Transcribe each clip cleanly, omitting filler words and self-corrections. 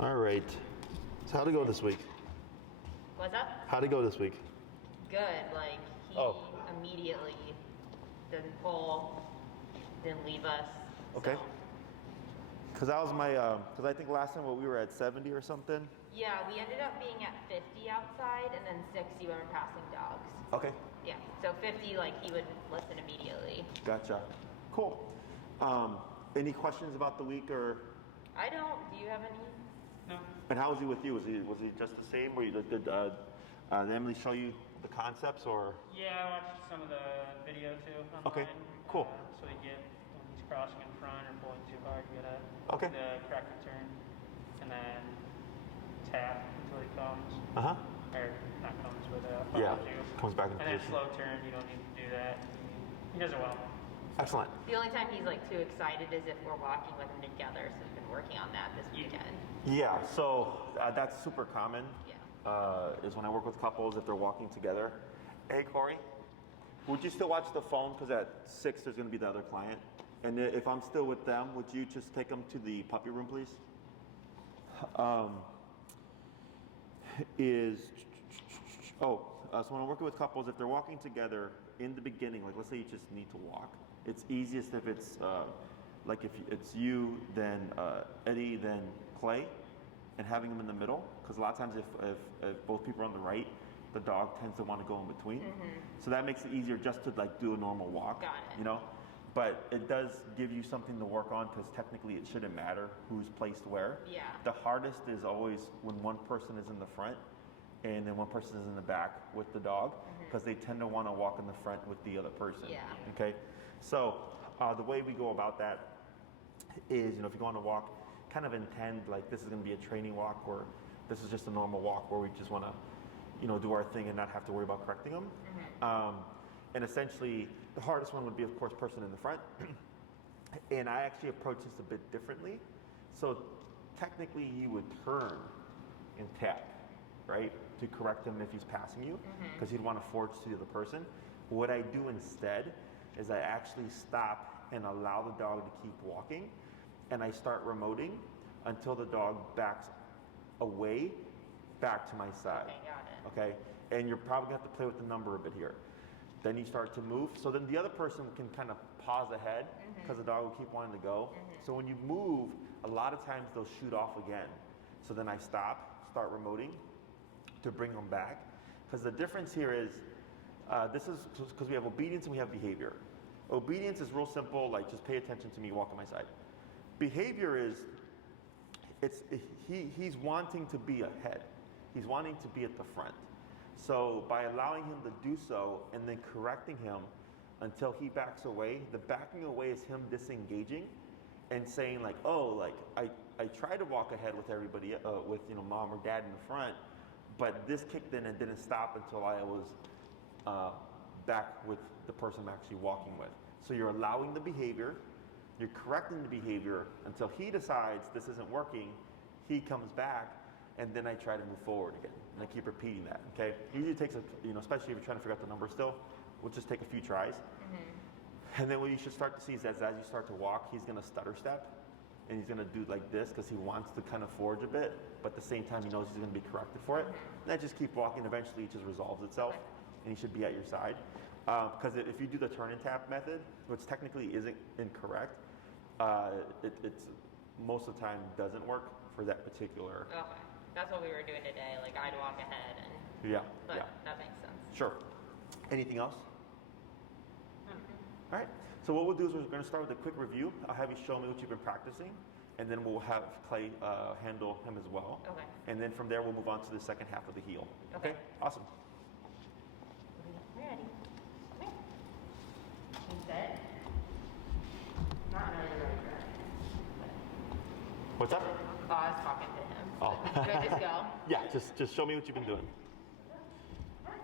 All right. So how'd it go this week? What's up? How'd it go this week? Good. Like, he immediately didn't pull, didn't leave us. Okay. So. Because that was my, because I think last time we were at 70 or something. Yeah, we ended up being at 50 outside and then 60 when we're passing dogs. Okay. Yeah, so 50, like, he would listen immediately. Gotcha. Cool. Any questions about the week or? I don't. Do you have any? No. And how was he with you? Was he just the same? Were you did Emily show you the concepts or? Yeah, I watched some of the video too online. Okay, cool. So you get when he's crossing in front or pulling too hard, you gotta the correct turn and then tap until he comes. Or not comes, but comes back in and then position. slow turn. You don't need to do that. He does it well. Excellent. The only time he's like too excited is if we're walking with him together, so we've been working on that this weekend. Yeah, so that's super common. Yeah. Is when I work with couples if they're walking together. Hey, Corey, would you still watch the phone? Because at 6 there's going to be the other client. And if I'm still with them, would you just take them to the puppy room, please? So when I'm working with couples, if they're walking together in the beginning, like let's say you just need to walk, it's easiest if it's like if it's you, then Eddie, then Clay, and having them in the middle. Because a lot of times if both people are on the right, the dog tends to want to go in between. Mm-hmm. So that makes it easier just to like do a normal walk. Got it. You know? But it does give you something to work on because technically it shouldn't matter who's placed where. Yeah. The hardest is always when one person is in the front and then one person is in the back with the dog because they tend to want to walk in the front with the other person. Yeah. Okay. So the way we go about that is, if you go on a walk, kind of intend like this is going to be a training walk or this is just a normal walk where we just want to, do our thing and not have to worry about correcting them. And essentially, the hardest one would be, of course, person in the front. And I actually approach this a bit differently. So technically, you would turn and tap, right, to correct him if he's passing you, because he'd want to forge to the other person. What I do instead is I actually stop and allow the dog to keep walking, and I start remoting until the dog backs away back to my side. Okay, got it. Okay, and you're probably going to have to play with the number a bit here. Then you start to move. So then the other person can kind of pause ahead because the dog will keep wanting to go. So when you move, a lot of times they'll shoot off again. So then I start remoting to bring them back. Because the difference here is, this is because we have obedience and we have behavior. Obedience is real simple, like just pay attention to me, walk on my side. Behavior is, he's wanting to be ahead. He's wanting to be at the front. So by allowing him to do so and then correcting him until he backs away, the backing away is him disengaging and saying like, I tried to walk ahead with everybody, with mom or dad in the front, but this kicked in and didn't stop until I was back with the person I'm actually walking with. So you're allowing the behavior, you're correcting the behavior until he decides this isn't working, he comes back, and then I try to move forward again, and I keep repeating that. Okay, usually it takes especially if you're trying to figure out the number still, we'll just take a few tries, and then what you should start to see is as you start to walk, he's going to stutter step, and he's going to do like this because he wants to kind of forge a bit, but at the same time he knows he's going to be corrected for it. And then just keep walking. Eventually, it just resolves itself, and he should be at your side. Because if you do the turn and tap method, which technically isn't incorrect, it's most of the time doesn't work for that particular. Okay. That's what we were doing today. Like, I'd walk ahead and... But that makes sense. Sure. Anything else? All right. So what we'll do is we're going to start with a quick review. I'll have you show me what you've been practicing, and then we'll have Clay handle him as well. Okay. And then from there, we'll move on to the second half of the heel. Okay. Awesome. We're ready. Come here. You sit. Not really right. What's up? Oh, I was talking to him. Oh. Should I just go? Yeah, just show me what you've been doing. Great.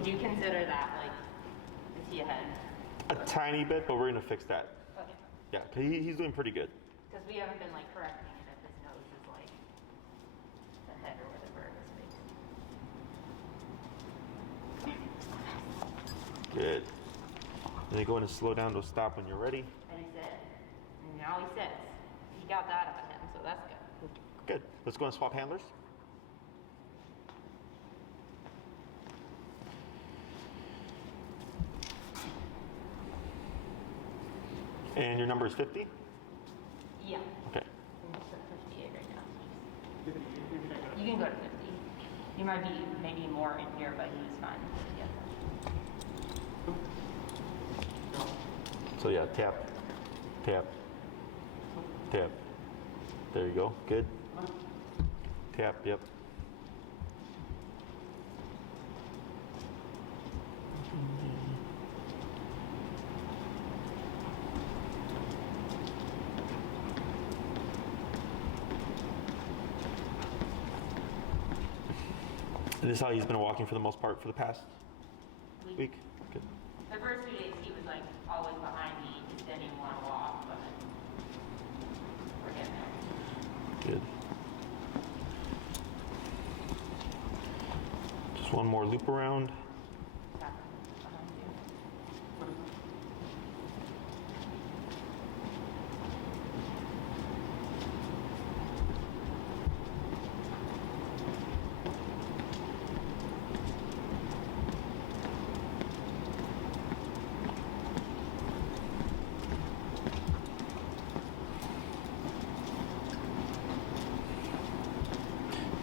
Would you consider that like, is he ahead? A tiny bit, but we're gonna fix that. Okay. Yeah, 'cause he's doing pretty good. Because we haven't been like correcting it if his nose is like the head or whatever of his face. Good. And then go in and slow down to stop when you're ready. And he said, and now he sits. He got that out of him, so that's good. Good. Let's go and swap handlers. And your number is 50? Yeah. Okay. I'm just at 58 right now. You can go to 50. You might be maybe more in here, but he's fine. Yeah. So yeah, tap, tap, tap. There you go. Good. Tap, yep. And this is how he's been walking for the most part for the past week. Good. The first 2 days he was like always behind me, just didn't even want to walk, but we're getting there. Good. Just one more loop around. Tap behind you.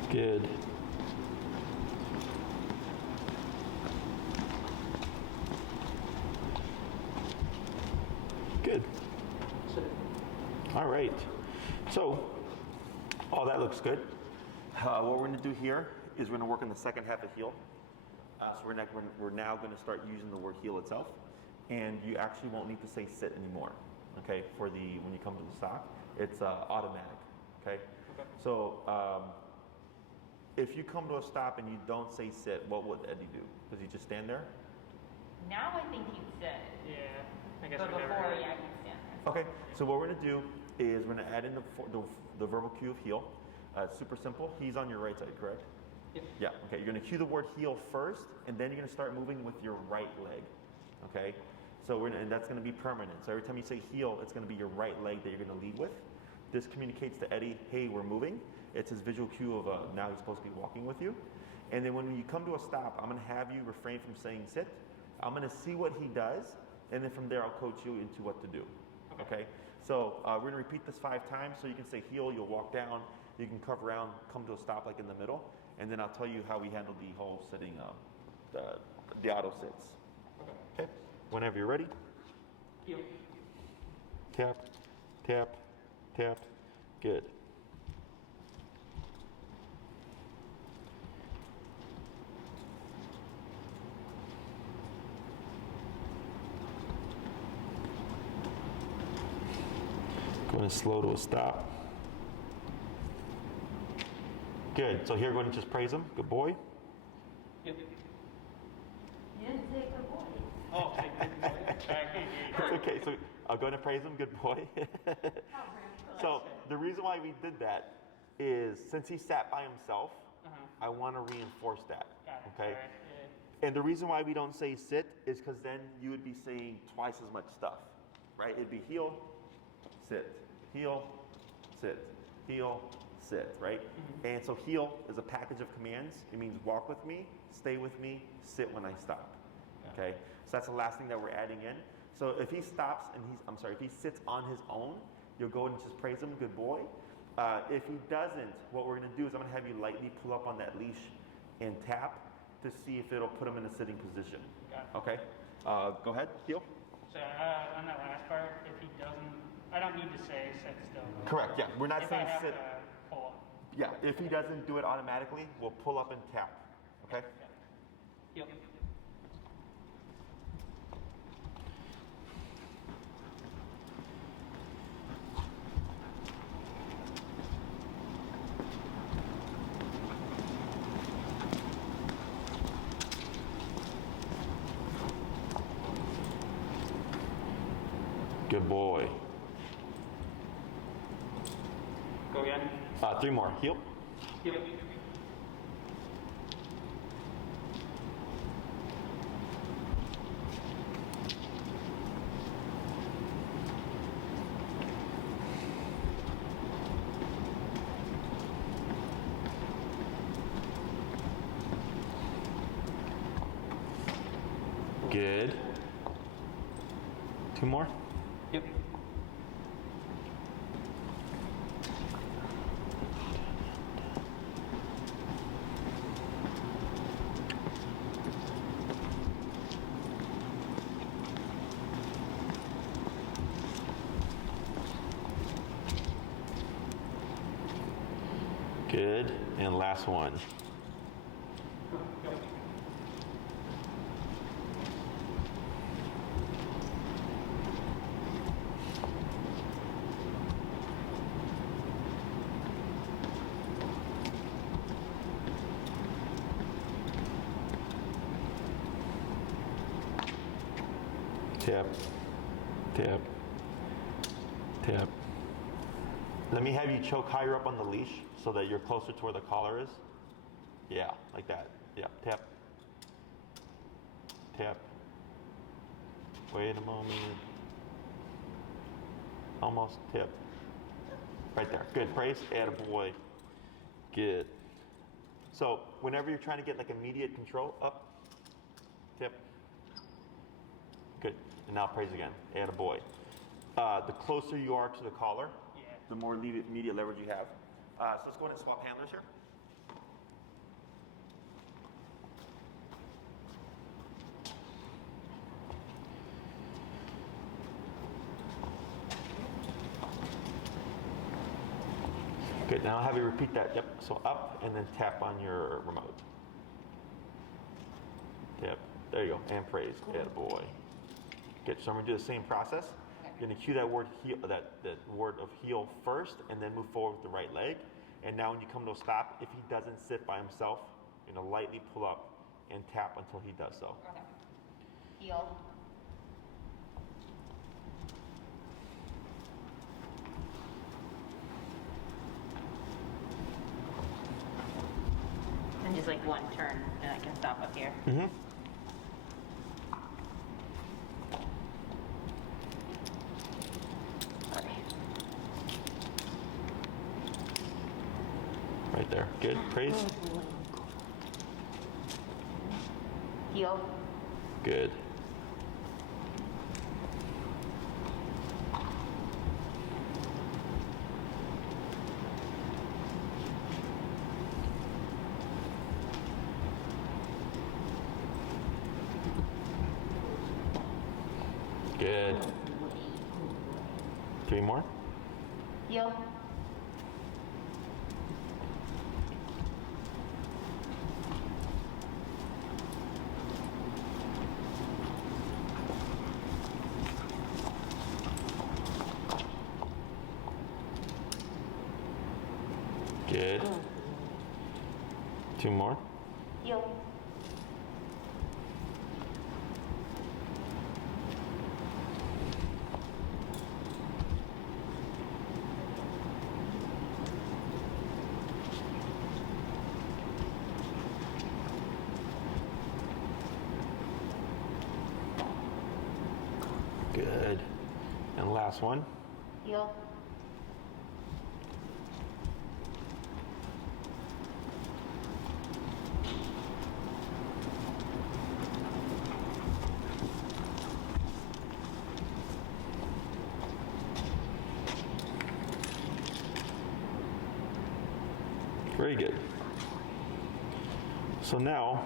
Good. Good. All right. So, all that looks good. What we're going to do here is we're going to work on the second half of heel. So we're now going to start using the word heel itself, and you actually won't need to say sit anymore. Okay. For the when you come to the stop, it's automatic. Okay. So. If you come to a stop and you don't say sit, what would Eddie do? Does he just stand there? Now I think he'd sit. Yeah, I guess But we never before, really- yeah, he'd stand there. Okay, so what we're gonna do is we're gonna add in the verbal cue of heel. It's super simple. He's on your right side, correct? Yep. Yeah, okay, you're gonna cue the word heel first, and then you're gonna start moving with your right leg, okay? So and that's gonna be permanent. So every time you say heel, it's gonna be your right leg that you're gonna lead with. This communicates to Eddie, hey, we're moving. It's his visual cue of now he's supposed to be walking with you. And then when you come to a stop, I'm gonna have you refrain from saying sit. I'm gonna see what he does, and then from there I'll coach you into what to do, okay? So we're gonna repeat this 5 times, so you can say heel, you'll walk down, you can curve around, come to a stop like in the middle, and then I'll tell you how we handle the whole sitting, the auto sits. Okay, whenever you're ready. Heel. Tap, tap, tap, good. Going to slow to a stop. Good. So here, go ahead and just praise him. Good boy. Yep. You didn't say good boy. Oh, okay, good boy. It's okay. So I'll go ahead and praise him. Good boy. So the reason why we did that is since he sat by himself, I want to reinforce that. Got it. Okay. All right, yeah. And the reason why we don't say sit is because then you would be saying twice as much stuff, right? It'd be heel, sit, heel, sit, heel, sit, right? And so heel is a package of commands. It means walk with me, stay with me, sit when I stop. Okay? So that's the last thing that we're adding in. So if he stops and if he sits on his own, you'll go and just praise him, good boy. If he doesn't, what we're gonna do is I'm gonna have you lightly pull up on that leash and tap to see if it'll put him in a sitting position. Got it. Okay? Go ahead, heel. So on that last part, if he doesn't, I don't need to say sit still. Correct, yeah. We're not If saying I have sit. to pull up. Yeah, if he doesn't do it automatically, we'll pull up and tap. Okay? Yep. Good boy. Go again. 3 more. Heel. Yep. Good. 2 more. Yep. Good. And last one. Tap, tap, tap. Let me have you choke higher up on the leash so that you're closer to where the collar is. Yeah, like that. Yeah, tap, tap. Wait a moment. Almost, tip. Right there, good, praise, attaboy. Good. So whenever you're trying to get like immediate control, up, tip. Good, and now praise again, attaboy. The closer you are to the collar, the more immediate leverage you have. So let's go ahead and swap handlers here. Good, now I'll have you repeat that. Yep, so up and then tap on your remote. Tap, there you go, and praise, attaboy. Good, so I'm gonna do the same process. You're gonna cue that word heel, that word of heel first, and then move forward with the right leg. And now when you come to a stop, if he doesn't sit by himself, you're gonna lightly pull up and tap until he does so. Okay. Heel. And just like one turn, and I can stop up here. Mm-hmm. Right there. Good. Praise. Heel. Good. Good. 3 more. Heel. Good. 2 more. Heel. Good. And last one. Heel. Very good. So now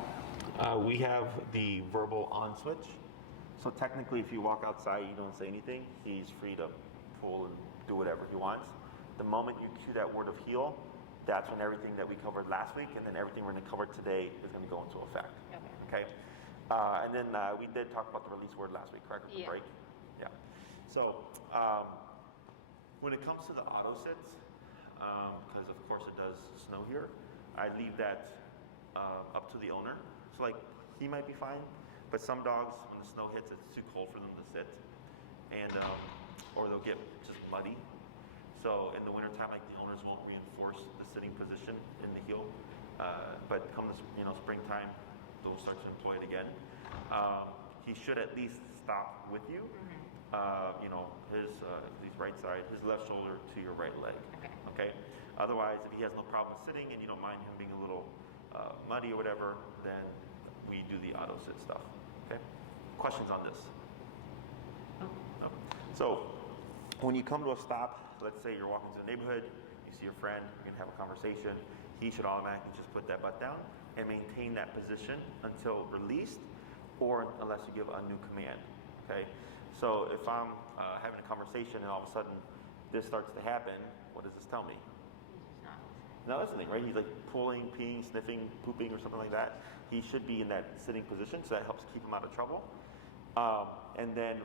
we have the verbal on switch. So technically, if you walk outside, you don't say anything, he's free to pull and do whatever he wants. The moment you cue that word of heel, that's when everything that we covered last week and then everything we're going to cover today is going to go into effect. Okay. And then we did talk about the release word last week, correct? Yeah. Break. Yeah. So when it comes to the auto sits, because of course it does snow here, I leave that up to the owner. So like he might be fine, but some dogs, when the snow hits, it's too cold for them to sit. And or they'll get just muddy. So in the wintertime, like the owners won't reinforce the sitting position in the heel. But come the springtime, they'll start to employ it again. He should at least stop with you. His right side, his left shoulder to your right leg. Okay. Otherwise, if he has no problem sitting and you don't mind him being a little muddy or whatever, then we do the auto sit stuff. Okay. Questions on this? No. So when you come to a stop, let's say you're walking through the neighborhood, you see your friend, you're gonna have a conversation. He should automatically just put that butt down and maintain that position until released, or unless you give a new command. Okay. So if I'm having a conversation and all of a sudden this starts to happen, what does this tell me? He's not listening. Not listening, right? He's like pulling, peeing, sniffing, pooping, or something like that. He should be in that sitting position, so that helps keep him out of trouble. And then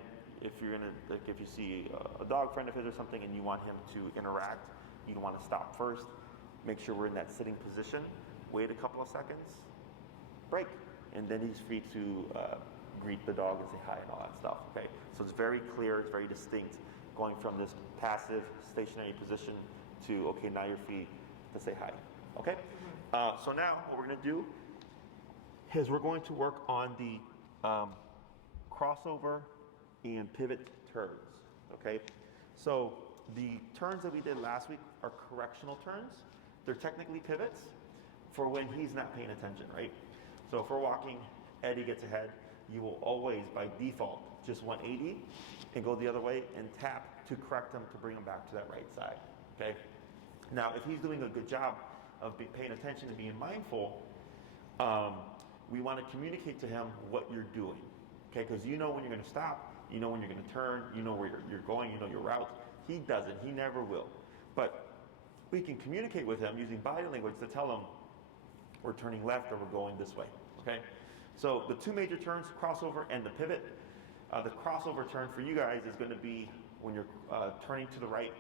if you're gonna, like, if you see a dog friend of his or something and you want him to interact, you want to stop first. Make sure we're in that sitting position. Wait a couple of seconds, break, and then he's free to greet the dog and say hi and all that stuff. Okay, so it's very clear, it's very distinct, going from this passive, stationary position to okay, now you're free to say hi. Okay, so now what we're going to do is we're going to work on the crossover and pivot turns. Okay, so the turns that we did last week are correctional turns. They're technically pivots for when he's not paying attention, right? So if we're walking, Eddie gets ahead, you will always, by default, just 180 and go the other way and tap to correct him to bring him back to that right side, okay? Now, if he's doing a good job of paying attention and being mindful, we want to communicate to him what you're doing, okay? Because you know when you're going to stop, you know when you're going to turn, you know where you're going, you know your route. He doesn't, he never will. But we can communicate with him using body language to tell him we're turning left or we're going this way, okay? So the two major turns, crossover and the pivot. The crossover turn for you guys is going to be when you're turning to the right,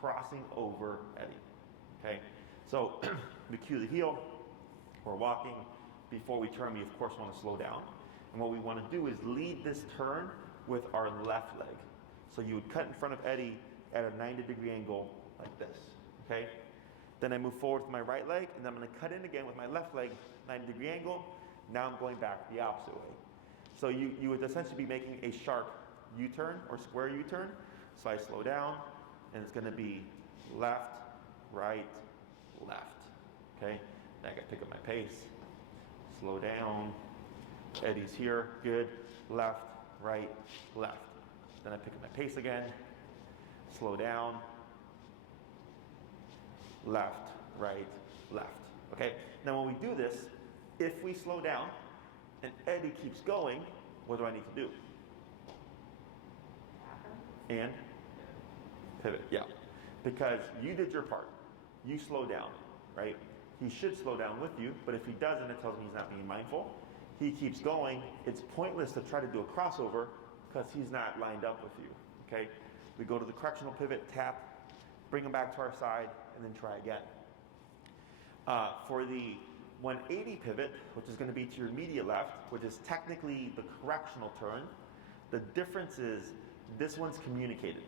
crossing over Eddie, okay? So we cue the heel, we're walking. Before we turn, we of course want to slow down. And what we want to do is lead this turn with our left leg. So you would cut in front of Eddie at a 90-degree angle like this, okay? Then I move forward with my right leg, and then I'm going to cut in again with my left leg, 90-degree angle. Now I'm going back the opposite way. So you would essentially be making a sharp U-turn or square U-turn. So I slow down, and it's going to be left, right, left, okay? Now I got to pick up my pace. Slow down. Eddie's here, good. Left, right, left. Then I pick up my pace again. Slow down. Left, right, left. Okay? Now when we do this, if we slow down and Eddie keeps going, what do I need to do? And pivot, yeah. Because you did your part. You slow down, right? He should slow down with you, but if he doesn't, it tells me he's not being mindful. He keeps going. It's pointless to try to do a crossover because he's not lined up with you, okay? We go to the correctional pivot, tap, bring him back to our side, and then try again. For the 180 pivot, which is going to be to your immediate left, which is technically the correctional turn, the difference is this one's communicated,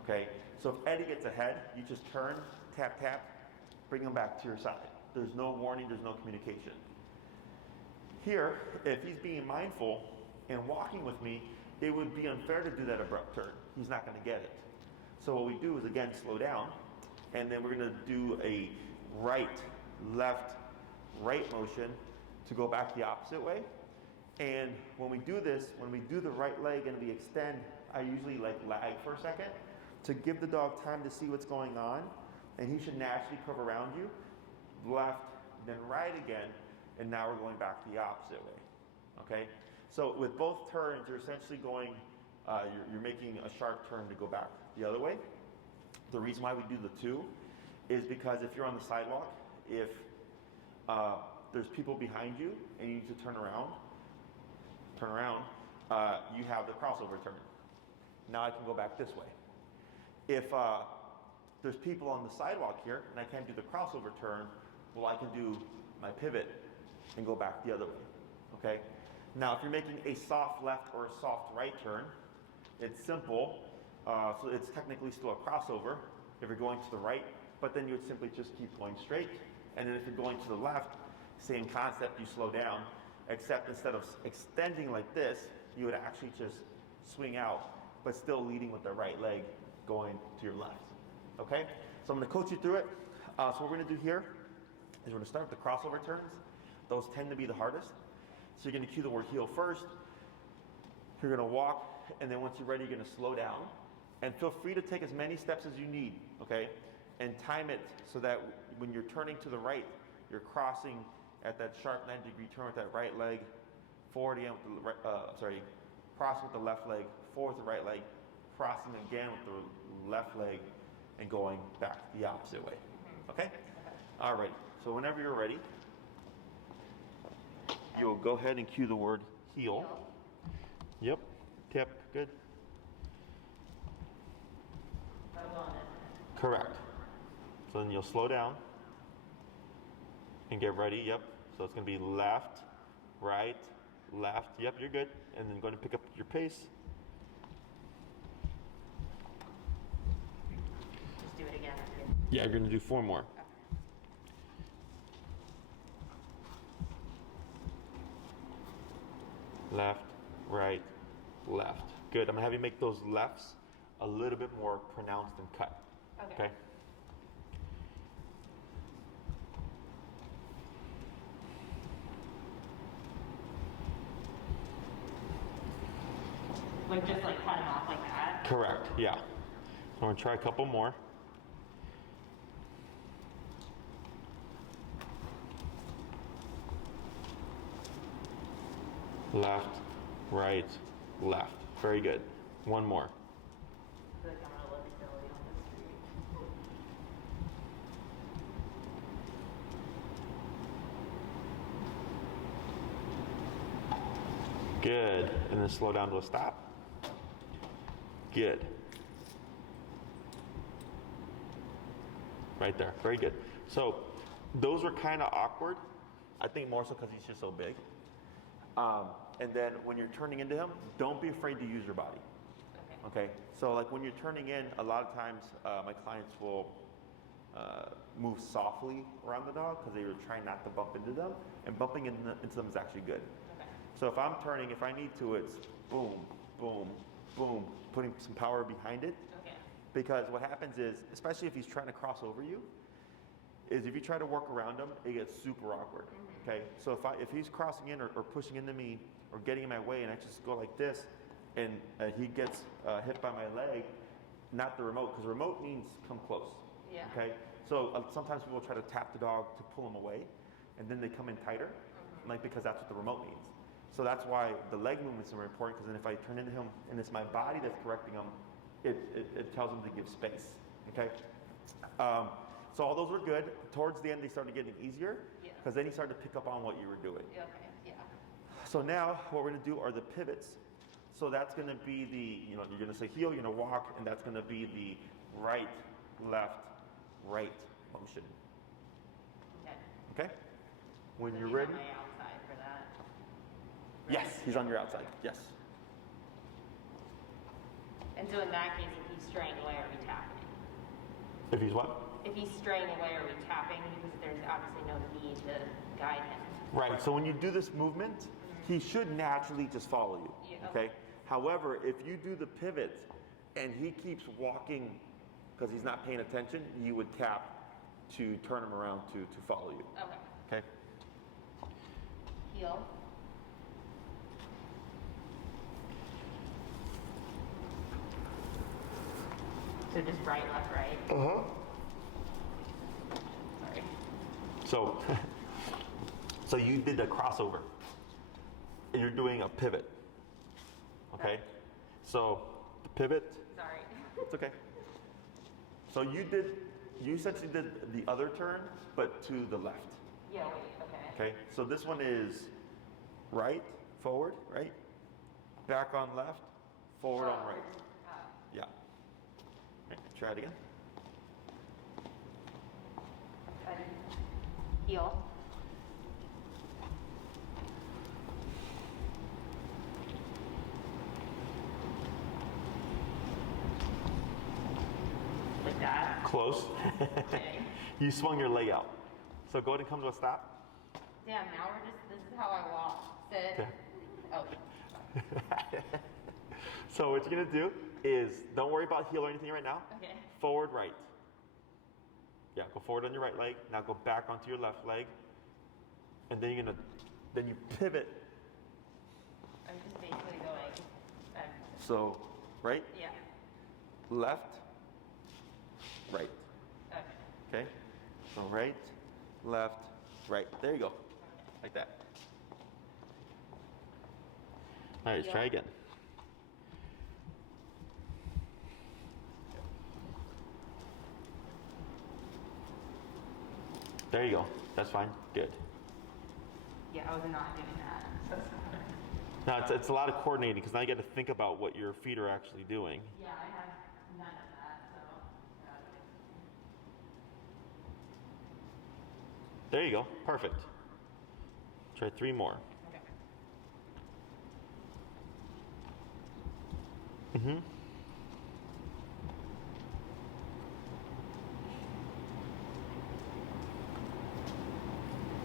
okay? So if Eddie gets ahead, you just turn, tap, tap, bring him back to your side. There's no warning, there's no communication. Here, if he's being mindful and walking with me, it would be unfair to do that abrupt turn. He's not going to get it. So what we do is, again, slow down, and then we're going to do a right, left, right motion to go back the opposite way. And when we do this, when we do the right leg and we extend, I usually lag for a second to give the dog time to see what's going on, and he should naturally curve around you, left, then right again, and now we're going back the opposite way, okay? So with both turns, you're essentially going, you're making a sharp turn to go back the other way. The reason why we do the two is because if you're on the sidewalk, if there's people behind you and you need to turn around, you have the crossover turn. Now I can go back this way. If there's people on the sidewalk here and I can't do the crossover turn, well, I can do my pivot and go back the other way, okay? Now, if you're making a soft left or a soft right turn, it's simple. So it's technically still a crossover if you're going to the right, but then you would simply just keep going straight. And then if you're going to the left, same concept, you slow down, except instead of extending like this, you would actually just swing out, but still leading with the right leg going to your left. Okay? So I'm going to coach you through it. So what we're going to do here is we're going to start with the crossover turns. Those tend to be the hardest. So you're going to cue the word heel first. You're going to walk, and then once you're ready, you're going to slow down. And feel free to take as many steps as you need, okay? And time it so that when you're turning to the right, you're crossing at that sharp 90-degree turn with that right leg, forward again with the right, crossing with the left leg, forward with the right leg, crossing again with the left leg, and going back the opposite way. Okay? All right. So whenever you're ready, you'll go ahead and cue the word heel. Yep. Tip. Good. Correct. So then you'll slow down and get ready. Yep. So it's going to be left, right, left. Yep, you're good. And then go ahead and pick up your pace. Just do it again. Yeah, you're going to do 4 more. Left, right, left. Good. I'm going to have you make those lefts a little bit more pronounced and cut. Okay? Like just like cut them off like that? Correct, yeah. So I'm going to try a couple more. Left, right, left. Very good. One more. I feel like I'm gonna look silly on the street. Good. And then slow down to a stop. Good. Right there. Very good. So those were kind of awkward. I think more so because he's just so big. And then when you're turning into him, don't be afraid to use your body. Okay? So like when you're turning in, a lot of times my clients will move softly around the dog because they were trying not to bump into them. And bumping into them is actually good. Okay. So if I'm turning, if I need to, it's boom, boom, boom, putting some power behind it. Okay. Because what happens is, especially if he's trying to cross over you, is if you try to work around him, it gets super awkward. Okay, so if he's crossing in or pushing into me or getting in my way, and I just go like this, and he gets hit by my leg, not the remote, because remote means come close. Yeah. Okay, so sometimes people try to tap the dog to pull him away, and then they come in tighter, like because that's what the remote means. So that's why the leg movements are important, because then if I turn into him and it's my body that's correcting him, it tells him to give space. Okay. So all those were good. Towards the end, they started getting easier because then he started to pick up on what you were doing. Okay, yeah. So now what we're going to do are the pivots. So that's going to be the, you're going to say heel, you're going to walk, and that's going to be the right, left, right motion. Okay? When So you're he's ready. on my outside for that. Yes, he's on your outside. Yes. And so in that case, if he's straying away, are we tapping? If he's what? If he's straying away, are we tapping? Because there's obviously no need to guide him. Right. So when you do this movement, he should naturally just follow you. Yeah. Okay. However, if you do the pivot and he keeps walking because he's not paying attention, you would tap to turn him around to follow you. Okay. Okay. Heel. So just right, left, right. Uh-huh. Sorry. So you did the crossover. And you're doing a pivot. Okay? So the pivot. Sorry. It's okay. So you essentially did the other turn, but to the left. Yeah, wait, okay. Okay? So this one is right, forward, right? Back on left, forward on right. Yeah. Okay, try it again. Heel. Close. Okay. You swung your leg out. So go ahead and come to a stop. Damn, now this is how I walk. Sit. Okay. Oh. So what you're gonna do is, don't worry about heel or anything right now. Okay. Forward right. Yeah, go forward on your right leg. Now go back onto your left leg. And then you pivot. I'm just basically going. So, right, Yeah. left, right. Okay. Okay? So right, left, right. There you go. Like that. All right, let's try again. There you go. That's fine. Good. Yeah, I was not doing that. So sorry. Now it's a lot of coordinating because now you got to think about what your feet are actually doing. Yeah, I have none of that, so. There you go. Perfect. Try 3 more. Okay. Mm-hmm.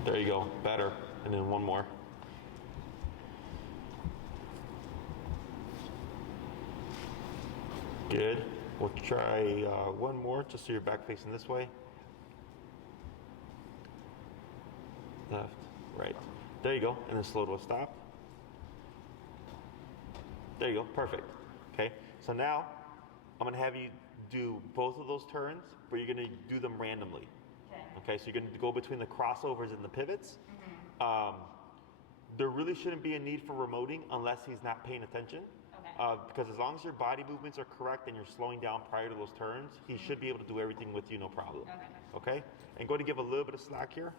There you go. Better. And then 1 more. Good. We'll try 1 more just so you're back facing this way. Left, right. There you go. And then slow to a stop. There you go. Perfect. Okay. So now I'm going to have you do both of those turns, but you're going to do them randomly. Okay. Okay. So you're going to go between the crossovers and the pivots. There really shouldn't be a need for remoting unless he's not paying attention. Okay. Because as long as your body movements are correct and you're slowing down prior to those turns, he should be able to do everything with you, no problem. Okay. Okay? And go ahead and give a little bit of slack here.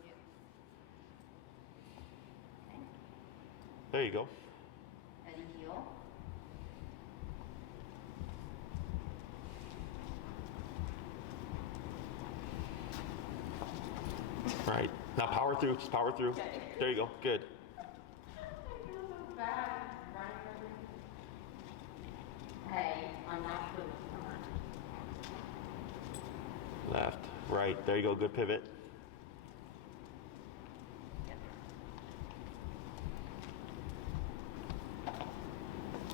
Okay. There you go. Ready, heel. Right. Now power through. Just power through. Okay. There you go. Good. I feel so bad. Hey, I'm not good. Left. Right. There you go. Good pivot.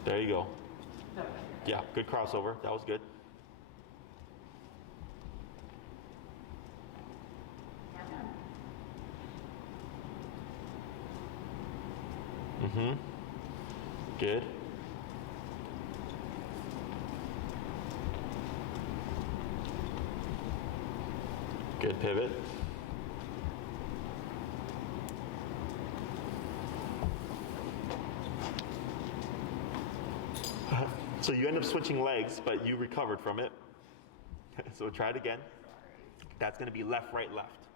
There you go. Yeah. Good crossover. That was good. Mm-hmm. Good. Good pivot. So you end up switching legs, but you recovered from it. So try it again. That's going to be left, right, left.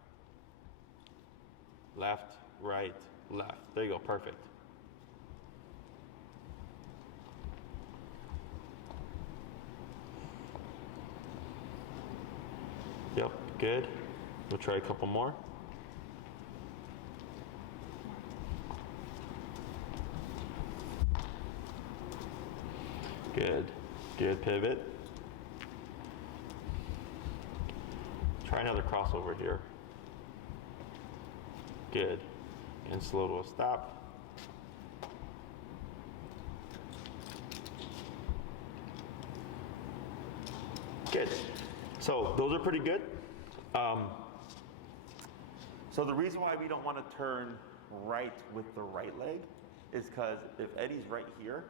Left, right, left. There you go. Perfect. Yep, good. We'll try a couple more. Good. Good pivot. Try another crossover here. Good. And slow to a stop. Good. So those are pretty good. So the reason why we don't want to turn right with the right leg is because if Eddie's right here,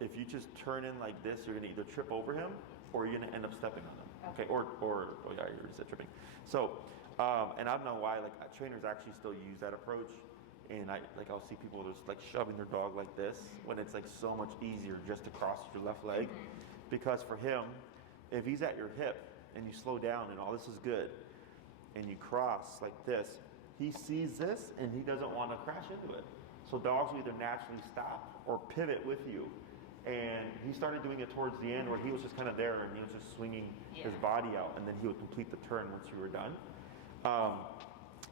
if you just turn in like this, you're going to either trip over him or you're going to end up stepping on him. Okay, or oh yeah, you already said tripping. So, and I don't know why, like trainers actually still use that approach. And I'll see people just like shoving their dog like this when it's like so much easier just to cross your left leg. Because for him, if he's at your hip and you slow down and all this is good, and you cross like this, he sees this and he doesn't want to crash into it. So dogs will either naturally stop or pivot with you. And he started doing it towards the end where he was just kind of there and he was just swinging his body out, and then he would complete the turn once you were done.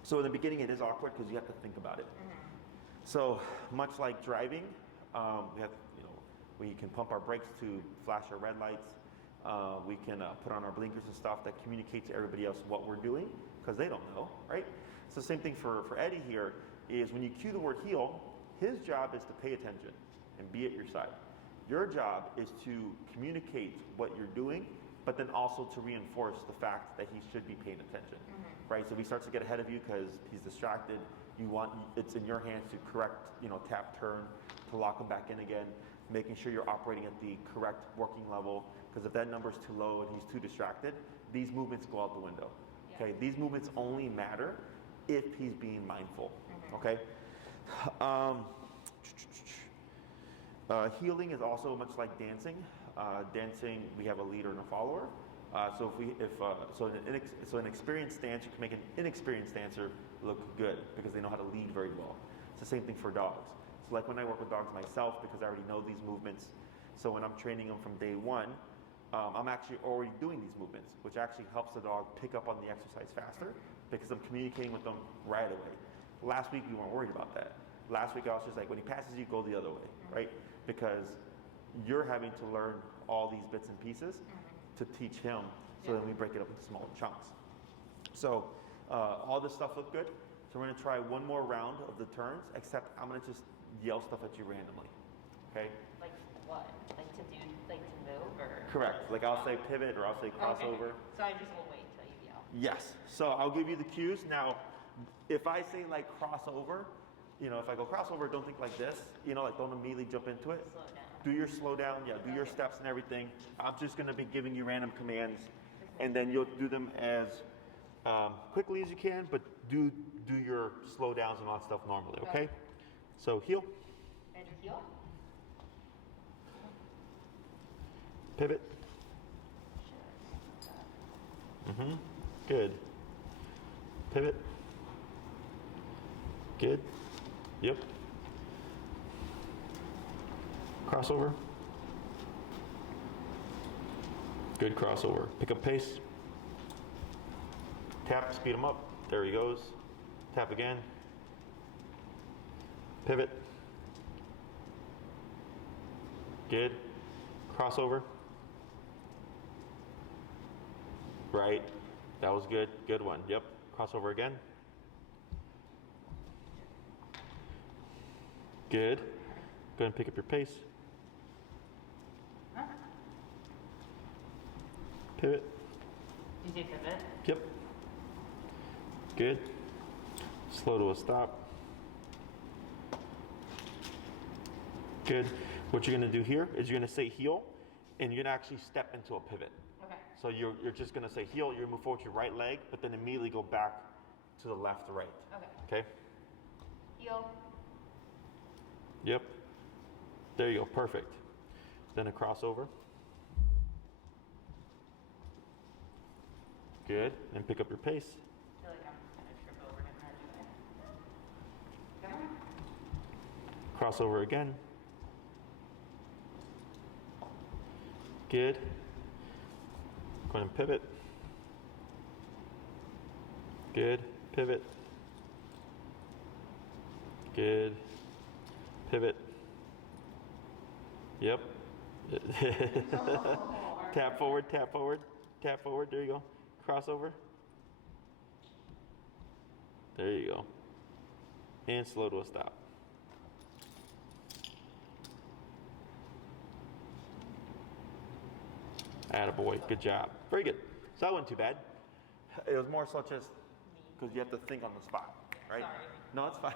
So in the beginning it is awkward because you have to think about it. So much like driving, we can pump our brakes to flash our red lights. We can put on our blinkers and stuff that communicate to everybody else what we're doing, because they don't know, right? So same thing for Eddie here, is when you cue the word heel, his job is to pay attention and be at your side. Your job is to communicate what you're doing, but then also to reinforce the fact that he should be paying attention, right? So if he starts to get ahead of you because he's distracted, it's in your hands to correct, tap, turn, to lock him back in again, making sure you're operating at the correct working level, because if that number's too low and he's too distracted, these movements go out the window, okay? These movements only matter if he's being mindful, okay? Healing is also much like dancing. Dancing, we have a leader and a follower. So an experienced dancer can make an inexperienced dancer look good because they know how to lead very well. It's the same thing for dogs. So like when I work with dogs myself, because I already know these movements, so when I'm training them from day one, I'm actually already doing these movements, which actually helps the dog pick up on the exercise faster because I'm communicating with them right away. Last week, we weren't worried about that. Last week, I was just like, when he passes you, go the other way, right? Because you're having to learn all these bits and pieces to teach him, so then we break it up into smaller chunks. So all this stuff looked good. So we're gonna try one more round of the turns, except I'm gonna just yell stuff at you randomly, okay? Like what? Like to move or? Correct, like I'll say pivot or I'll say crossover. Okay. So I just will wait till you yell. Yes, so I'll give you the cues. Now, if I say like crossover, if I go crossover, don't think like this, like don't immediately jump into it. Slow down. Do your slow down, do your steps and everything. I'm just gonna be giving you random commands, and then you'll do them as quickly as you can, but do your slow downs and all that stuff normally, okay? So heel. And heel. Pivot. Good. Pivot. Good. Yep. Crossover. Good crossover. Pick up pace. Tap, speed him up. There he goes. Tap again. Pivot. Good. Crossover. Right. That was good. Good one. Yep. Crossover again. Good. Go ahead and pick up your pace. Pivot. You say pivot? Yep. Good. Slow to a stop. Good. What you're going to do here is you're going to say heel, and you're going to actually step into a pivot. Okay. So you're just going to say heel, you're going to move forward with your right leg, but then immediately go back to the left or right. Okay. Okay? Heel. Yep. There you go. Perfect. Then a crossover. Good. And pick up your pace. I feel like I'm going to trip over him anyway. Come on. Crossover again. Good. Go ahead and pivot. Good. Pivot. Good. Pivot. Yep. Tap forward, tap forward, tap forward. There you go. Crossover. There you go. And slow to a stop. Attaboy. Good job. Very good. So that wasn't too bad. It was more so just because you have to think on the spot, right? Sorry. No, it's fine.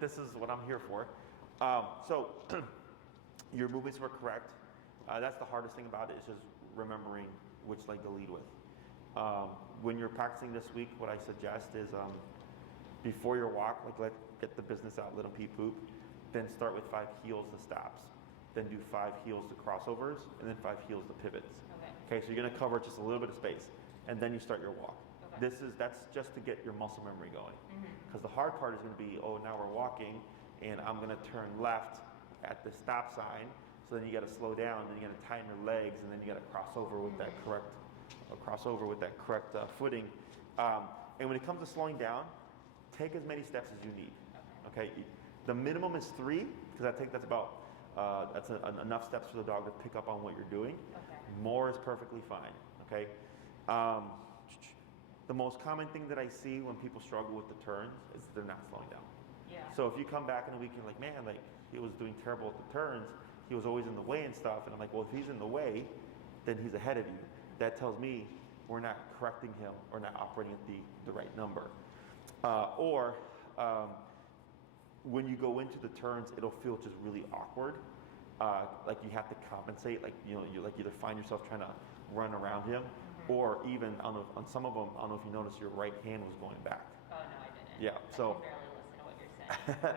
This is what I'm here for. So your movements were correct. That's the hardest thing about it, is just remembering which leg to lead with. When you're practicing this week, what I suggest is before your walk, get the business out, let them pee poop, then start with 5 heels to stops, then do 5 heels to crossovers, and then 5 heels to pivots. Okay, so you're going to cover just a little bit of space, and then you start your walk. Okay. That's just to get your muscle memory going. Because the hard part is going to be, now we're walking, and I'm going to turn left at the stop sign. So then you got to slow down, then you got to tighten your legs, and then you got to cross over with that correct footing. And when it comes to slowing down, take as many steps as you need. Okay, the minimum is 3, because that's about That's enough steps for the dog to pick up on what you're doing. Okay. More is perfectly fine, okay? The most common thing that I see when people struggle with the turns is they're not slowing down. Yeah. So if you come back in a week and you're like, man, like he was doing terrible at the turns, he was always in the way and stuff, and I'm like, well, if he's in the way, then he's ahead of you. That tells me we're not correcting him or not operating at the right number. When you go into the turns, it'll feel just really awkward. Like you have to compensate, like you like either find yourself trying to run around him, or even on some of them, I don't know if you noticed, your right hand was going back. Oh, no, I didn't. Yeah, so. I can barely listen to what you're saying. My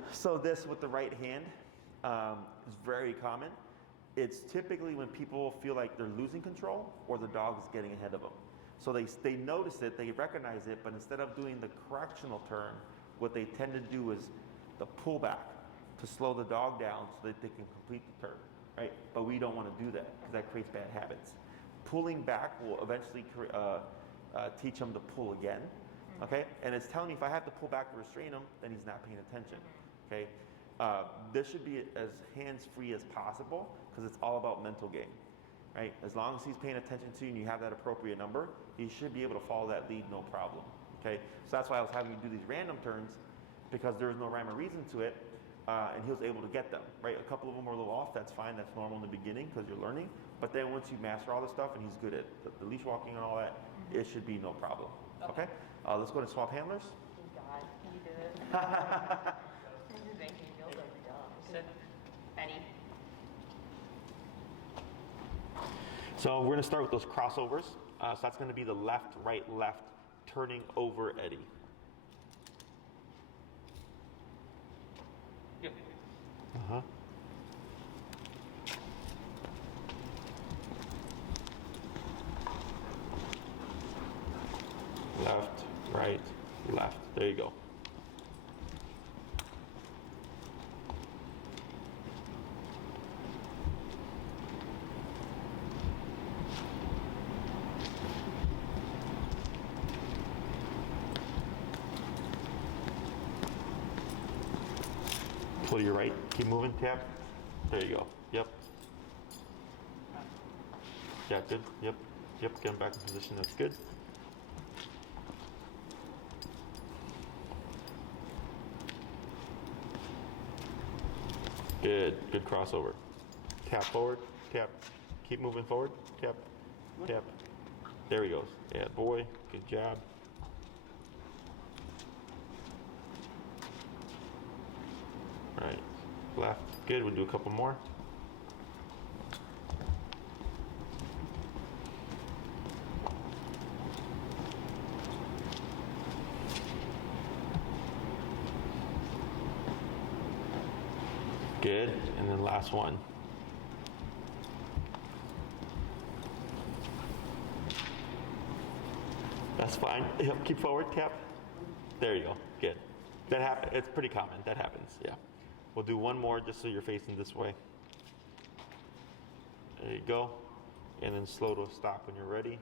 brain. So this with the right hand is very common. It's typically when people feel like they're losing control or the dog is getting ahead of them. So they notice it, they recognize it, but instead of doing the correctional turn, what they tend to do is the pullback to slow the dog down so that they can complete the turn, right? But we don't want to do that because that creates bad habits. Pulling back will eventually teach him to pull again, okay? And it's telling me if I have to pull back to restrain him, then he's not paying attention, okay? This should be as hands-free as possible because it's all about mental game, right? As long as he's paying attention to you and you have that appropriate number, he should be able to follow that lead no problem, okay? So that's why I was having you do these random turns because there was no rhyme or reason to it, and he was able to get them, right? A couple of them were a little off, that's fine, that's normal in the beginning because you're learning, but then once you master all this stuff and he's good at the leash walking and all that, it should be no problem, okay? Let's go to swap handlers. Thank God, you did it. This is making me feel so dumb. Sit. Eddie. So we're gonna start with those crossovers. So that's gonna be the left, right, left, turning over Eddie. Yep. Uh-huh. Left, right, left. There you go. Pull your right, keep moving, tap. There you go. Yep. Yeah, good. Yep. Yep, get him back in position. That's good. Good. Good crossover. Tap forward. Tap. Keep moving forward. Tap. Tap. There he goes. Yeah, boy. Good job. All right. Left. Good. We'll do a couple more. Good. And then last one. That's fine. Yep, keep forward, tap. There you go. Good. That happens. It's pretty common. That happens. Yeah. We'll do one more just so you're facing this way. There you go. And then slow to a stop when you're ready.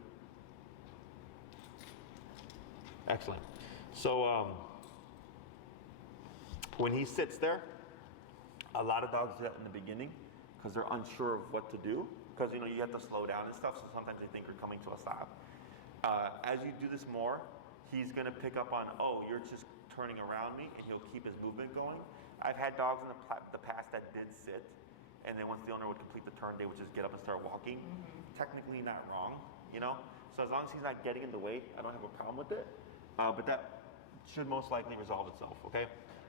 Excellent. So when he sits there, a lot of dogs do that in the beginning because they're unsure of what to do. Because you have to slow down and stuff, so sometimes they think you're coming to a stop. As you do this more, he's going to pick up on, oh, you're just turning around me, and he'll keep his movement going. I've had dogs in the past that did sit, and then once the owner would complete the turn, they would just get up and start walking. Technically not wrong, So as long as he's not getting in the way, I don't have a problem with it. But that should most likely resolve itself, okay?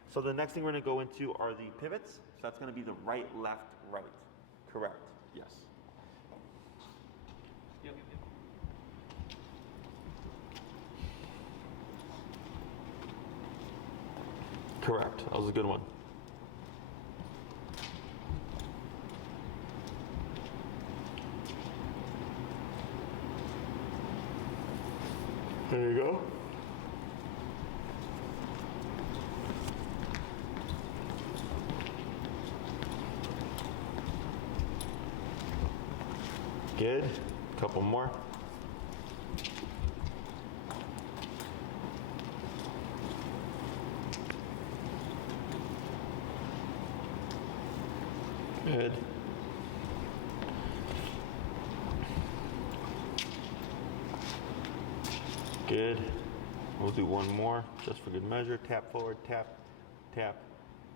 So the next thing we're going to go into are the pivots. So that's going to be the right, left, right. Correct. Yes. Yep. Correct. That was a good one. There you go. Good. Couple more. Good. Good. We'll do one more just for good measure. Tap forward, tap, tap,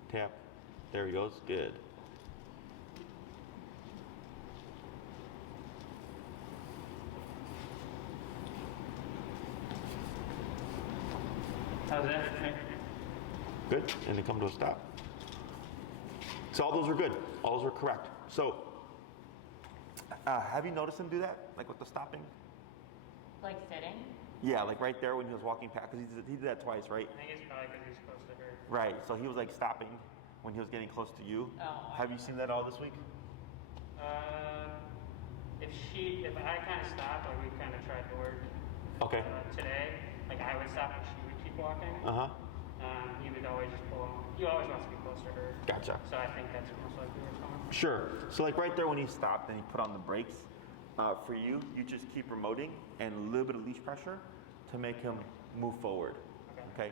tap. There he goes. Good. How's that? Good. And then come to a stop. So all those were good. All those were correct. So have you noticed him do that? Like with the stopping? Like sitting? Yeah, like right there when he was walking past, because he did that twice, right? I think it's probably because he's close to her. Right, so he was like stopping when he was getting close to you. Oh. Have you seen that all this week? If I kind of stop, like we kind of tried to work. Okay. Today, like I would stop and she would keep walking. Uh-huh. He would always just pull. He always wants to be close to her. Gotcha. So I think that's most likely what's going on. Sure. So like right there when he stopped and he put on the brakes, for you, you just keep remoting and a little bit of leash pressure to make him move forward. Okay?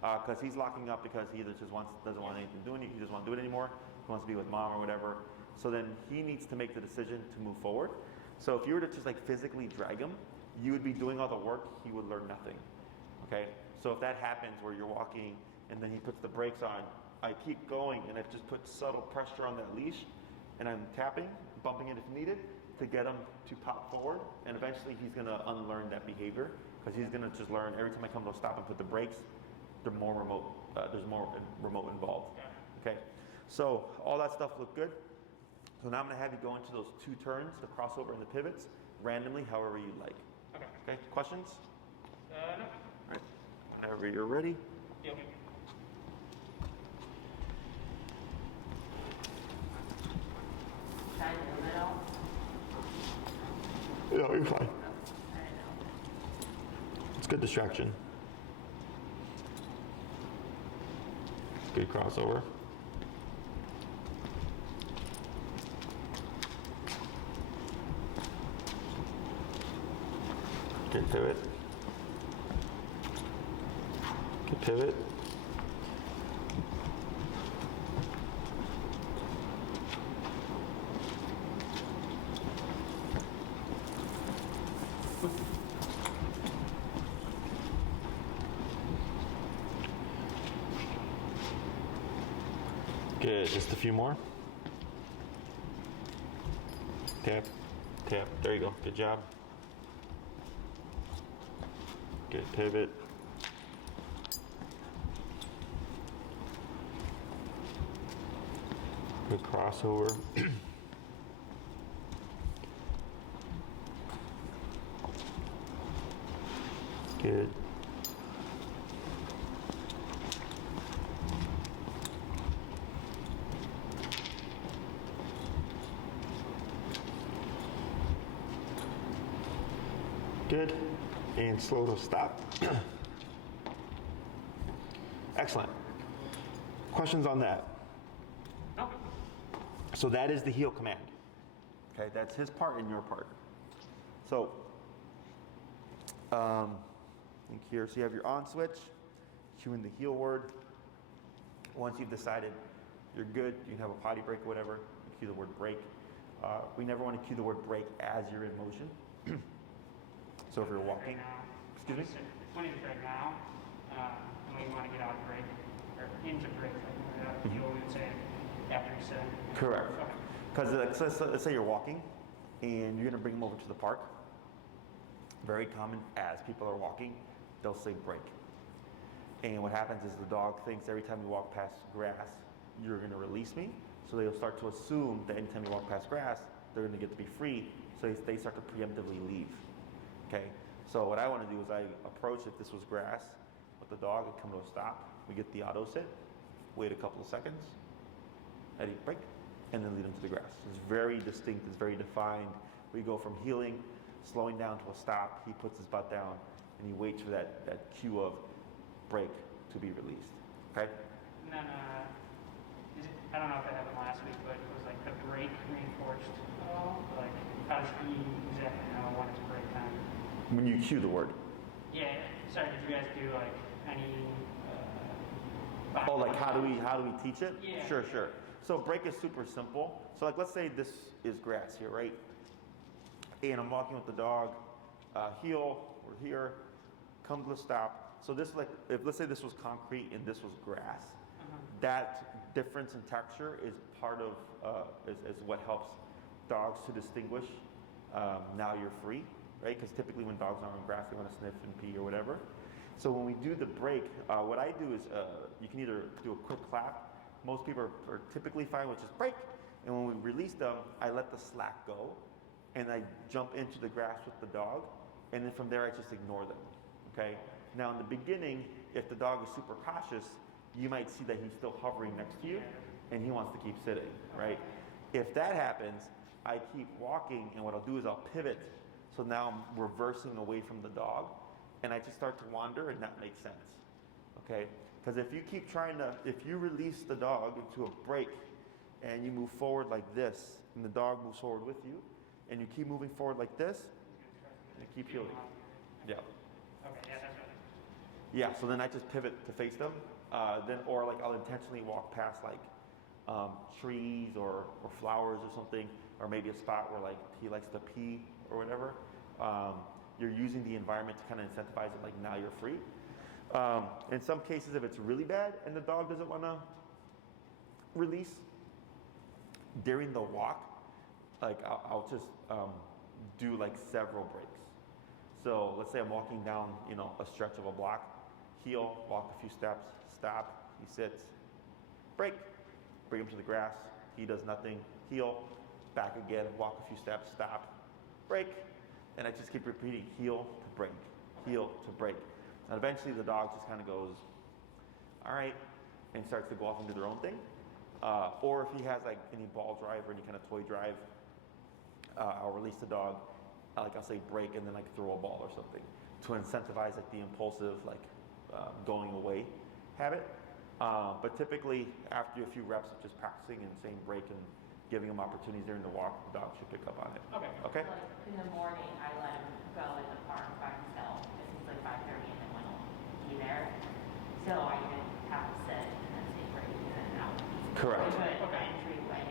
Because he's locking up because he either just doesn't want anything doing it, he doesn't want to do it anymore, he wants to be with mom or whatever. So then he needs to make the decision to move forward. So if you were to just like physically drag him, you would be doing all the work, he would learn nothing. Okay? So if that happens where you're walking and then he puts the brakes on, I keep going and I just put subtle pressure on that leash and I'm tapping, bumping it if needed to get him to pop forward, and eventually he's going to unlearn that behavior because he's going to just learn every time I come to a stop and put the brakes, there's more remote involved. Okay, so all that stuff looked good. So now I'm going to have you go into those two turns, the crossover and the pivots, randomly, however you like. Okay, questions? No. All right, whenever you're ready. Yep. Try to move it all. No, you're fine. I don't know. It's good distraction. Good crossover. Good pivot. Good pivot. Good, just a few more. Tap, tap, there you go, good job. Good pivot. Good crossover. Good. Good. And slow to stop. Excellent. Questions on that? No. So that is the heel command. Okay, that's his part and your part. So, think here. So you have your on switch, cueing the heel word. Once you've decided you're good, you can have a potty break or whatever, you cue the word break. We never want to cue the word break as you're in motion. So if you're walking, excuse me? When he's right now, and we want to get out of break, or into break, like you would say after you said. Correct. Okay. Because let's say you're walking and you're going to bring them over to the park. Very common as people are walking, they'll say break. And what happens is the dog thinks every time you walk past grass, you're going to release me. So they'll start to assume that anytime you walk past grass, they're going to get to be free. So they start to preemptively leave. Okay? So what I want to do is I approach, if this was grass, with the dog and come to a stop. We get the auto sit, wait a couple of seconds, Eddie break, and then lead him to the grass. It's very distinct, it's very defined. We go from heeling, slowing down to a stop. He puts his butt down and he waits for that cue of break to be released. Okay? And then, I don't know if it happened last week, but it was like the break reinforced at all? Like, how does he exactly know when it's break time? When you cue the word. Yeah, sorry, did you guys do like any... Oh, like how do we teach it? Yeah. Sure. So break is super simple. So like, let's say this is grass here, right? And I'm walking with the dog, heel, we're here, come to a stop. So this, like, if let's say this was concrete and this was grass, that difference in texture is part of, is what helps dogs to distinguish, now you're free, right? Because typically when dogs are on grass, they want to sniff and pee or whatever. So when we do the break, what I do is, you can either do a quick clap. Most people are typically fine with just break. And when we release them, I let the slack go and I jump into the grass with the dog. And then from there, I just ignore them, okay? Now in the beginning, if the dog is super cautious, you might see that he's still hovering next to you and he wants to keep sitting, right? If that happens, I keep walking and what I'll do is I'll pivot. So now I'm reversing away from the dog and I just start to wander and that makes sense, okay? Because if you keep if you release the dog into a break and you move forward like this and the dog moves forward with you and you keep moving forward like this, and keep healing. Yeah. Okay, yeah, that's right. Yeah, so then I just pivot to face them. Or like I'll intentionally walk past like trees or flowers or something, or maybe a spot where like he likes to pee or whatever. You're using the environment to kind of incentivize it, like now you're free. In some cases, if it's really bad and the dog doesn't want to release, during the walk, like I'll just do like several breaks. So let's say I'm walking down, a stretch of a block, heel, walk a few steps, stop, he sits, break, bring him to the grass, he does nothing, heel, back again, walk a few steps, stop, break, and I just keep repeating heel to break, heel to break. And eventually the dog just kind of goes, all right, and starts to go off and do their own thing. Or if he has like any ball drive or any kind of toy drive, I'll release the dog, like I'll say break and then like throw a ball or something to incentivize like the impulsive going away habit. But typically after a few reps of just practicing and saying break and giving him opportunities during the walk, the dog should pick up on it. Okay? Like in the morning, I let him go in the park by himself. It's like 5:30 and then when he'll be there. So I can have to sit and then say break and then out. Correct. Good entryway.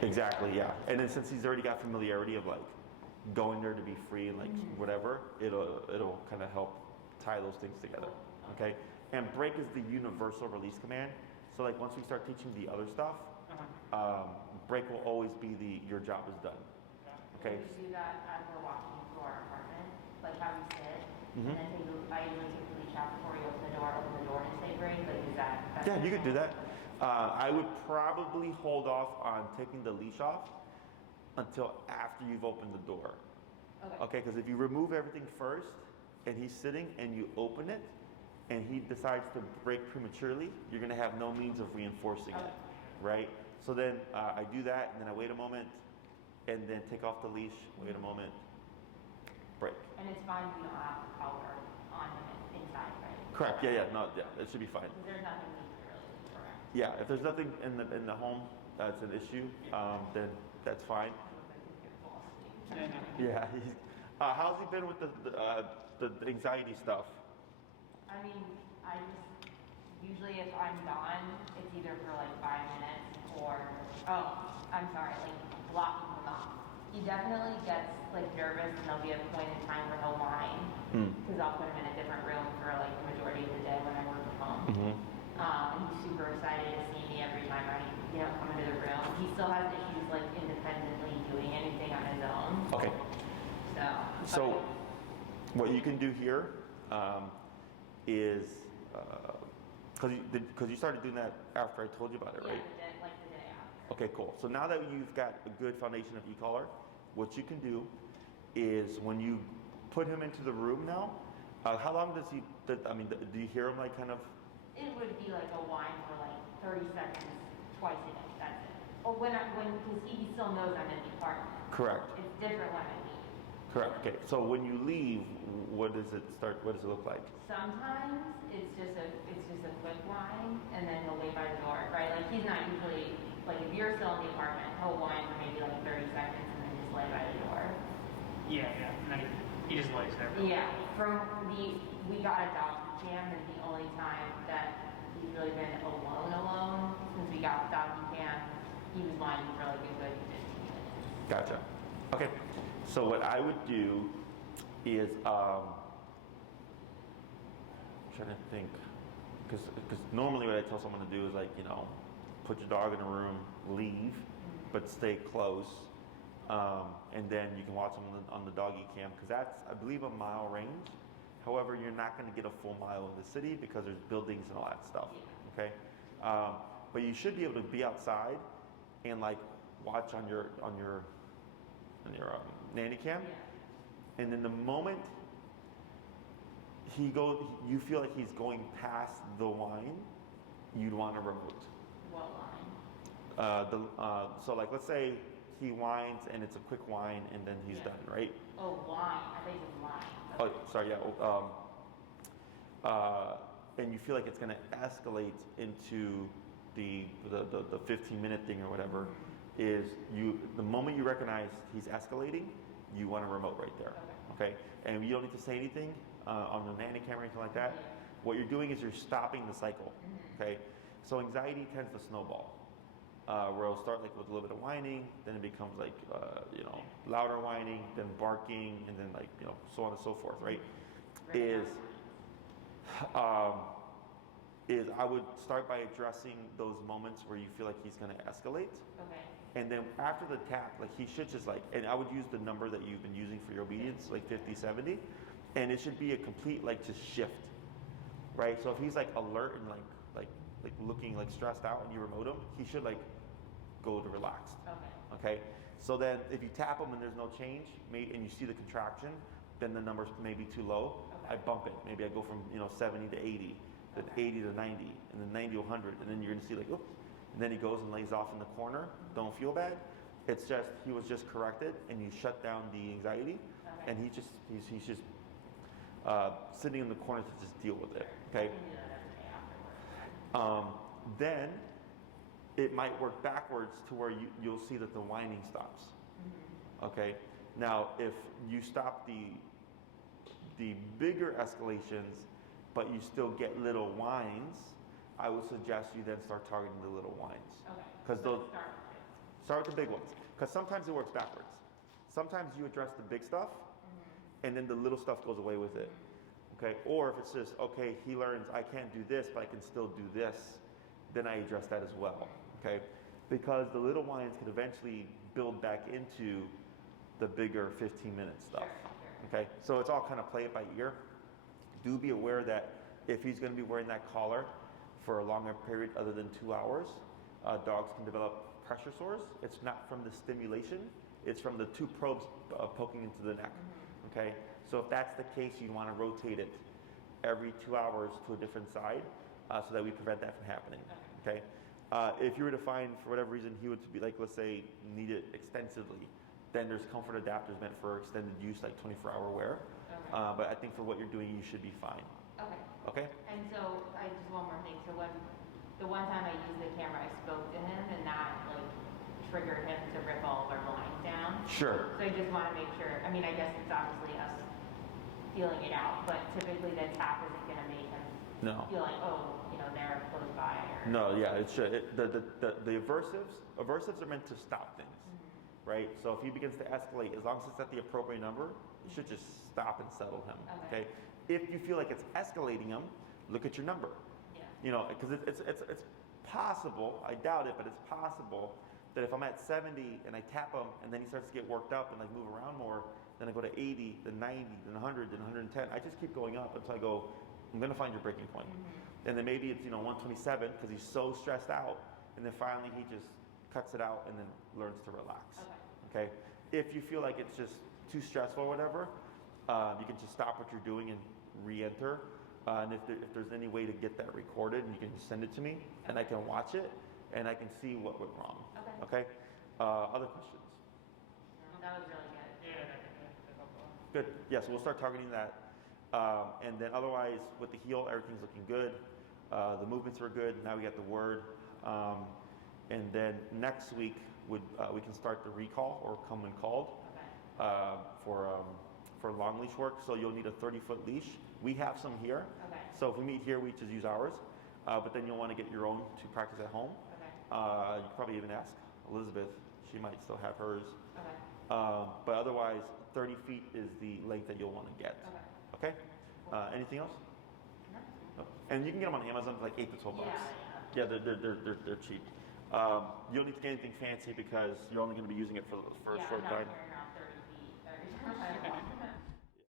Exactly, yeah. And then since he's already got familiarity of like going there to be free and like whatever, it'll kind of help tie those things together. Okay? And break is the universal release command. So like once we start teaching the other stuff, break will always be your job is done. Okay? We do that as we're walking to our apartment, like how we sit, and then I usually take the leash out before we open the door and say break. Like is that? Yeah, you could do that. I would probably hold off on taking the leash off until after you've opened the door. Okay, because if you remove everything first and he's sitting and you open it and he decides to break prematurely, you're going to have no means of reinforcing it, right? So then I do that and then I wait a moment and then take off the leash, wait a moment, break. And it's fine if you don't have the collar on him inside, right? Correct, yeah, it should be fine. There's nothing we can really correct. Yeah, if there's nothing in the home that's an issue, then that's fine. Yeah. How's he been with the anxiety stuff? I mean, I just usually if I'm gone, it's either for like 5 minutes or like blocking him off. He definitely gets like nervous, and there'll be a point in time where he'll whine because I'll put him in a different room for like the majority of the day when I work from home. And he's super excited to see me every time I come into the room. He still has issues like independently doing anything on his own. Okay. So what you can do here is because you started doing that after I told you about it, right? Yeah, the day after. Okay, cool. So now that you've got a good foundation of e-collar, what you can do is when you put him into the room now, how long does he? Do you hear him like kind of? It would be like a whine for like 30 seconds twice a day. That's it. Or because he still knows I'm in the apartment. Correct. It's different when I leave. Correct. Okay. So when you leave, what does it look like? Sometimes it's just a quick whine, and then he'll wait by the door, right? Like he's not usually like if you're still in the apartment, he'll whine for maybe like 30 seconds and then just lay by the door. Yeah. And then he just lays there. Yeah. We got a dog cam, and the only time that he's really been alone since we got the doggy cam he was whining for like a good 15 minutes. Gotcha. Okay. So what I would do is, I'm trying to think, because normally what I tell someone to do is like, put your dog in a room, leave, but stay close, and then you can watch them on the doggy cam, because that's, I believe, a mile range. However, you're not going to get a full mile in the city because there's buildings and all that stuff. Okay, but you should be able to be outside and like watch on your nanny cam, and then the moment you feel like he's going past the line, you'd want to remote. What line? So like, let's say he whines and it's a quick whine and then he's done, right? Oh, whine. I think it's whine. Oh, sorry, yeah. And you feel like it's going to escalate into the 15-minute thing or whatever, is the moment you recognize he's escalating, you want to remote right there. Okay? And you don't need to say anything on the nanny cam or anything like that. What you're doing is you're stopping the cycle. Okay? So anxiety tends to snowball. Where it'll start like with a little bit of whining, then it becomes like louder whining, then barking, and then like so on and so forth, right? Is I would start by addressing those moments where you feel like he's going to escalate. Okay. And then after the tap, like he should just like, and I would use the number that you've been using for your obedience, like 50, 70, and it should be a complete like just shift, right? So if he's like alert and like looking like stressed out and you remote him, he should like go to relaxed. Okay. So then if you tap him and there's no change, and you see the contraction, then the number's maybe too low. I bump it. Maybe I go from 70 to 80, then 80 to 90, and then 90 to 100, and then you're gonna see like, oops, and then he goes and lays off in the corner. Don't feel bad. It's just he was just corrected, and you shut down the anxiety, and he's just sitting in the corner to just deal with it. Okay. Then it might work backwards to where you'll see that the whining stops. Okay. Now, if you stop the bigger escalations, but you still get little whines, I would suggest you then start targeting the little whines. Because start with the big ones. Because sometimes it works backwards. Sometimes you address the big stuff, and then the little stuff goes away with it. Okay. Or if it's just he learns I can't do this, but I can still do this, then I address that as well. Okay. Because the little whines can eventually build back into the bigger 15-minute stuff. Okay, so it's all kind of play it by ear. Do be aware that if he's going to be wearing that collar for a longer period other than 2 hours, dogs can develop pressure sores. It's not from the stimulation, it's from the two probes poking into the neck. Okay, so if that's the case, you want to rotate it every 2 hours to a different side so that we prevent that from happening. Okay, if you were to find for whatever reason he would be like, let's say, need it extensively, then there's comfort adapters meant for extended use, like 24-hour wear. But I think for what you're doing, you should be fine. Okay. And so, just one more thing. So when the one time I used the camera, I spoke to him, and that like triggered him to rip all of our blinds down. Sure. So I just want to make sure. I mean, I guess it's obviously us feeling it out, but typically the tap isn't going to make him feel like, they're close by. No, yeah, it should. The aversives are meant to stop things. Right? So if he begins to escalate, as long as it's at the appropriate number, it should just stop and settle him. Okay? If you feel like it's escalating him, look at your number. Because it's possible, I doubt it, but it's possible that if I'm at 70 and I tap him and then he starts to get worked up and like move around more, then I go to 80, then 90, then 100, then 110. I just keep going up until I go, I'm going to find your breaking point. And then maybe it's 127 because he's so stressed out, and then finally he just cuts it out and then learns to relax. Okay. If you feel like it's just too stressful or whatever, you can just stop what you're doing and re-enter. And if there's any way to get that recorded, and you can just send it to me, and I can watch it, and I can see what went wrong. Okay. Other questions? That was really good. Good. Yeah. So we'll start targeting that, and then otherwise with the heel, everything's looking good. The movements are good. Now we got the word. And then next week we can start the recall or come when called for long leash work. So you'll need a 30-foot leash. We have some here. So if we meet here, we just use ours. But then you'll want to get your own to practice at home. You could probably even ask Elizabeth, she might still have hers. Okay. But otherwise, 30 feet is the length that you'll want to get. Okay. Okay? Anything else? No. And you can get them on Amazon for like $8 to $12. Yeah. Yeah, they're cheap. You don't need to get anything fancy because you're only going to be using it for a short time. I'm not carrying around 30 feet every time I walk.